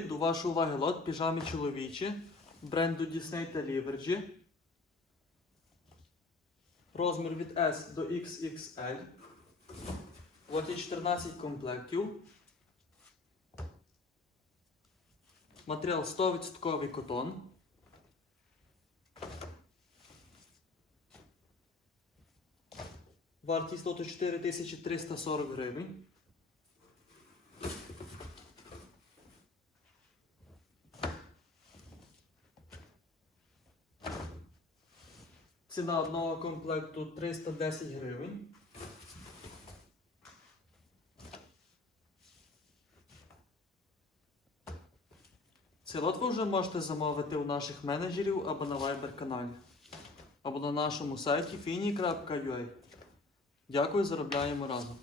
До вашої уваги лот піжами чоловічі бренду Disney та Livergy. Розмір від S до XXL. В лоті 14 комплектів. Матеріал 100% котон. Вартість лоту 4340 гривень. Ціна одного комплекту 310 гривень. Цей лот ви вже можете замовити у наших менеджерів або на Viber каналі, або на нашому сайті fini.ua. Дякую, заробляємо разом.